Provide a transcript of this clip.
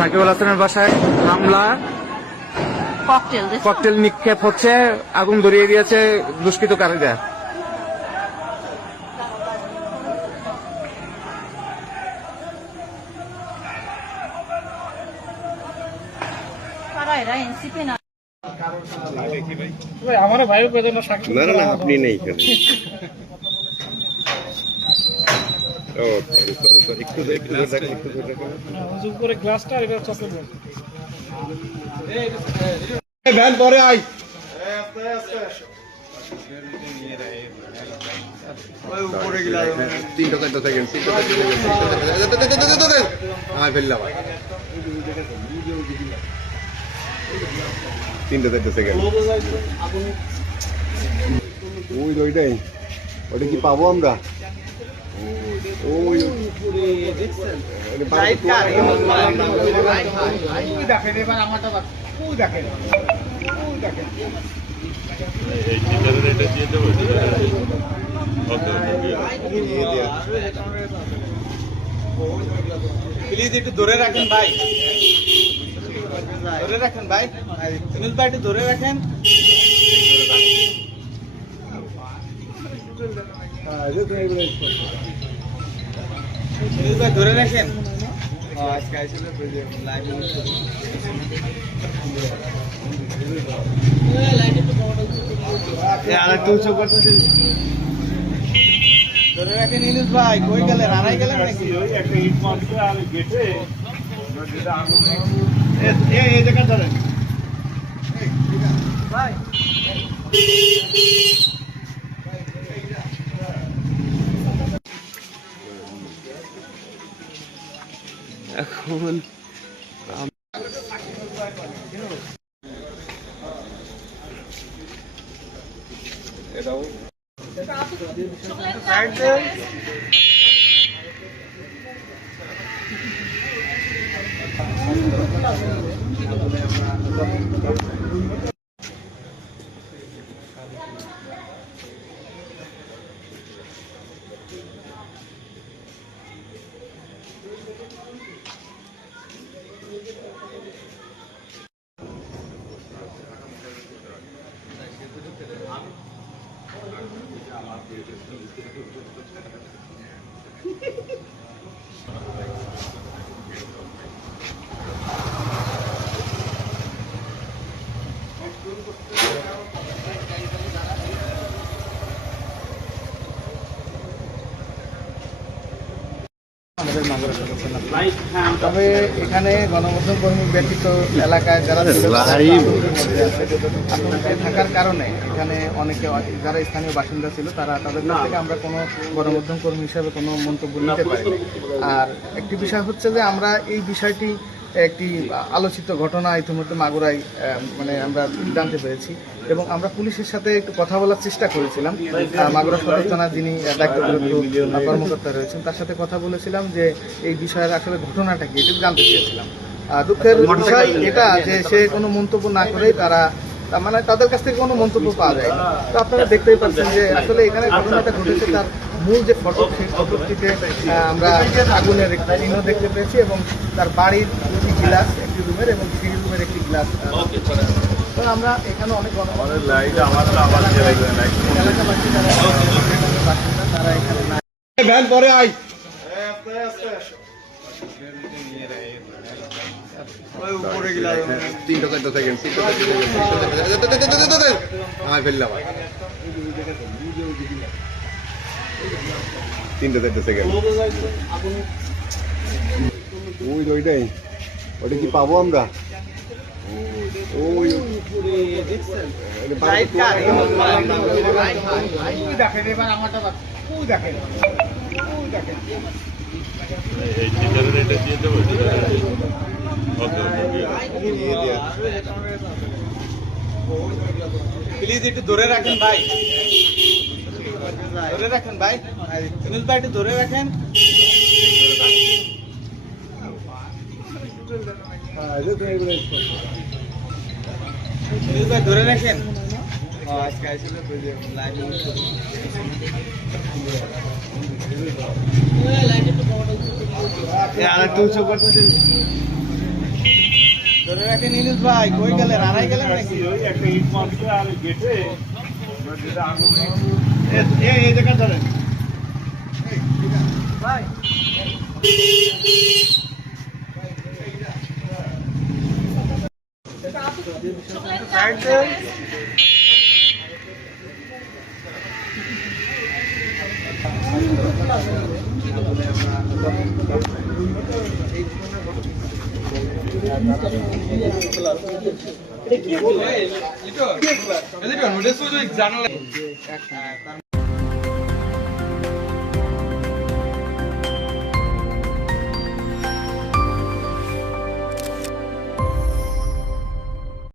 সাকিবুল হাসানের বাসায় হামলা, ককটেল নিক্ষেপ হচ্ছে, আগুন ধরিয়ে দিয়েছে দুষ্কৃতকারীরা। আমার ভাই না না আপনি নেই এখানে। ও সরি সরি একটু করে গ্লাসটা এটা চকলেট ভ্যান পরে আই। তিনটা চারটা সেকেন্ড ফেললাম, তিনটা চারটা সেকেন্ড। ওই ওইটাই, ওটা কি পাবো আমরা? ওই দেখেন এবার আমারটা দেখেন প্লিজ একটু ধরে রাখেন ভাই, ধরে রাখেন ভাই, সুনীল ভাই একটু ধরে রাখেন। সুনীল ভাই ধরে রাখেন। ধরে রাখেন ইনুস ভাই, কই গেলেন? আড়াই গেলেন নাকি? একটা ইট মারছে আর গেটে এই জায়গা ধরেন ভাই এখন তবে এখানে গণমাধ্যম কর্মী ব্যতীত এলাকায় যারা আতঙ্কে থাকার কারণে এখানে অনেকে যারা স্থানীয় বাসিন্দা ছিল তারা তাদের কাছ থেকে আমরা কোনো গণমাধ্যম কর্মী হিসাবে কোনো মন্তব্য নিতে পারিনি। আর একটি বিষয় হচ্ছে যে আমরা এই বিষয়টি একটি আলোচিত ঘটনা ইতিমধ্যে মাগুরায় মানে আমরা জানতে পেরেছি এবং আমরা পুলিশের সাথে একটু কথা বলার চেষ্টা করেছিলাম। মাগুরা সদর থানার যিনি দায়িত্বপ্রাপ্ত কর্মকর্তা রয়েছেন তার সাথে কথা বলেছিলাম যে এই বিষয়ের আসলে ঘটনাটা কি এটা জানতে চেয়েছিলাম। দুঃখের বিষয় এটা যে সে কোনো মন্তব্য না করেই তারা মানে তাদের কাছ থেকে কোনো মন্তব্য পাওয়া যায় না। তো আপনারা দেখতেই পাচ্ছেন যে আসলে এখানে ঘটনাটা ঘটেছে তার মূল যে ফটক সেই ফটকটিতে আমরা আগুনের একটি চিহ্ন দেখতে পেয়েছি এবং তার বাড়ির দুটি গ্লাস, একটি রুমের এবং সিঁড়ি রুমের একটি গ্লাস। তো আমরা এখানে অনেক এলাকাবাসী তারা এখানে ভ্যান পরে আই। তিনটা চারটা সেকেন্ড ফেললাম, তিনটা চারটা সেকেন্ড। ওই ওইটাই, ওটা কি পাবো আমরা? ওই দেখেন এবার আমারটা দেখেন প্লিজ একটু ধরে রাখেন ভাই, ধরে রাখেন ভাই, সুনীল ভাই একটু ধরে রাখেন। সুনীল ভাই ধরে রাখেন। আর একটু ধরে রাখেন ইলিশ ভাই, কই গেলেন? আড়াই গেলেন নাকি? ওই একটা ইট মারছে আর গেটে যেটা আগুন এই জায়গা ধরেন এক